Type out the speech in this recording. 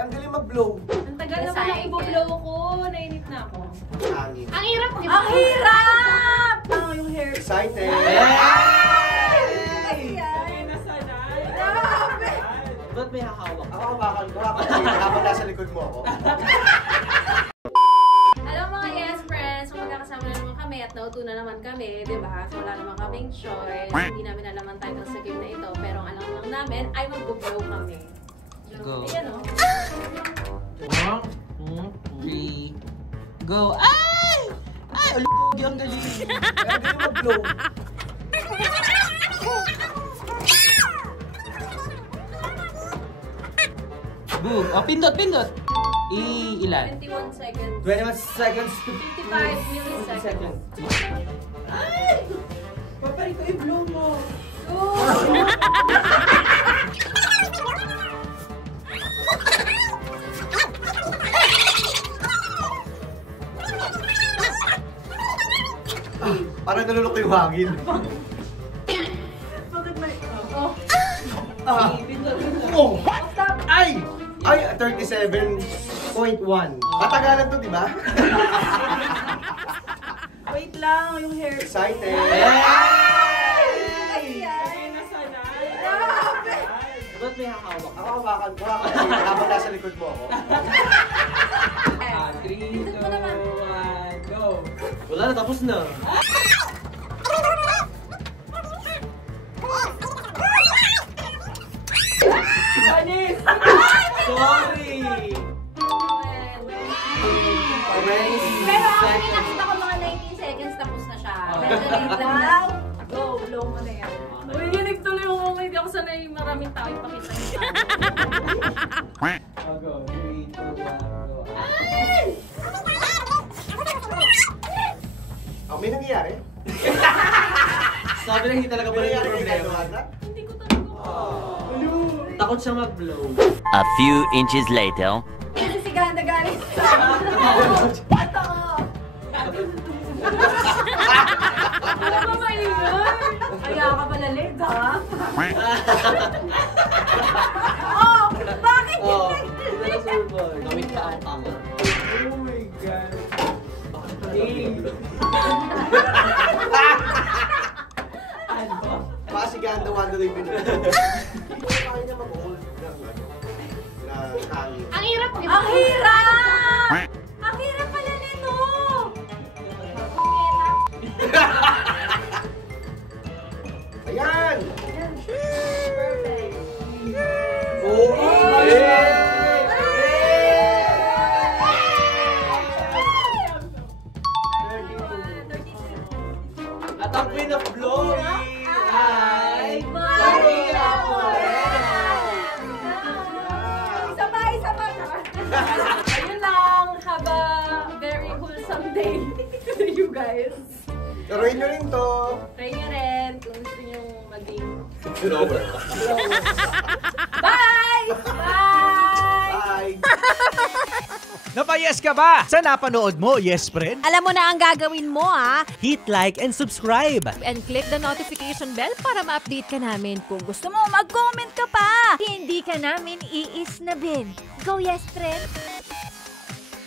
Ang galing mag-blow. Ang tagal naman ang i-blow ko. Nainip na ako. Hangin. Ang hirap, di ba? Ang hirap! Ang yung hair. Excited! Grabe! Ba't may hahawak? Ako hawakan ko. Habang nasa likod mo ako. Hello mga yes friends! So magkakasama na naman kami at nauto na naman kami, di ba? So wala naman kaming choice. Hindi namin alam ang title sa game na ito. Pero ang alam lang namin ay mag-blow kami. Go. Ayan o. 1, 2, 3, go! Ay! Ay! Ulugi ang galing! Ang galing mag-blow. Boom! O, pindot, pindot! Ilan? 21 seconds. 21 seconds to 55 milliseconds. Ay! Papa, ito i-blow mo! Parang nalulok yung hangin. Bakit may... Oh. Oh! Ay! Ay! 37.1. Patagalan to, di ba? Wait lang, yung hair. Excited! Grabe! Ba't may hahawak? Ako hawakan ko. Habang nasa likod mo ako. 3, 2, 1, go! Wala na, tapos na. Panis! Sorry! Pero ako nakita ko mga 19 seconds tapos na siya. Pero wait lang. Go, blow mo na yan. Uy, hinig tuloy yung mga hindi ako sanay maraming tao ipakita niyo sa akin. Go, 3, 2, 1, go. Oh, may nangyayari? Sabi lang hindi talaga pala yung problema. Hindi ko talaga. Takot siya mag-blow. A few inches later. Kasi si Ganda galing sa ito ko. Ano ba maingay? Kaya ka pala leg, ha? Oh, bakit Oh, hindi? Gamit ka ang tanga. Oh my God. Ano? Baka si Ganda Wanda rin pinag- Kaya niya mag-hold ng hangin. Ang hirap, di ba? Ang hirap! Ang hirap pala nito! Ayan! Perfect. Oh! At ang queen of glory ay... Maria Isa pa. Ayun lang. Have a very wholesome day to you guys. Turuin nyo rin to. Try nyo rin kung gusto nyo maging Blower. Bye! Bye! Bye! Napayes ka ba sa napanood mo, yes friend? Alam mo na ang gagawin mo, ha? Hit like and subscribe. And click the notification bell para ma-update ka namin. Kung gusto mo, mag-comment ka pa. Hindi ka namin iisnabin. Go, yes, friend!